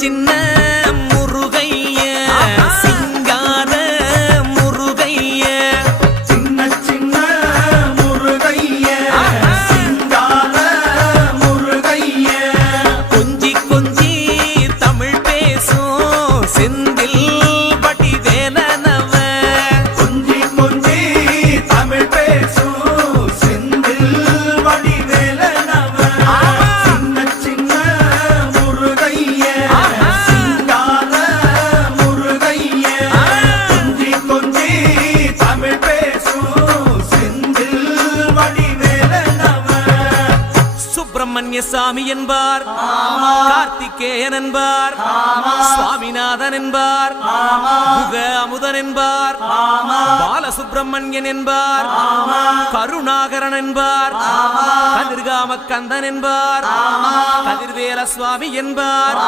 சின்ன முருகைய சிங்கார முருகைய சின்ன முருகைய சிங்கார முருகைய கொஞ்சி கொஞ்சி தமிழ் பேசும் செந்தில் வடிவேலனவ கொஞ்சி கொஞ்சி தமிழ் பேசும் செந்தில் வடிவேலனவ சின்ன முருகைய சிங்கார முருகைய கொஞ்சி கொஞ்சி தமிழ் பேசும் செந்தில் வடிவேலனவ சுப்பிரமணிய சாமி என்பார், கார்த்திகேயன் என்பார், சுவாமிநாதன் என்பார், முக அமுதன் என்பார், பாலசுப்பிரமணியன் என்பார், கருணாகரன் என்பார், கதிர்காம கந்தன் என்பார், கதிர்வேல சுவாமி என்பார்.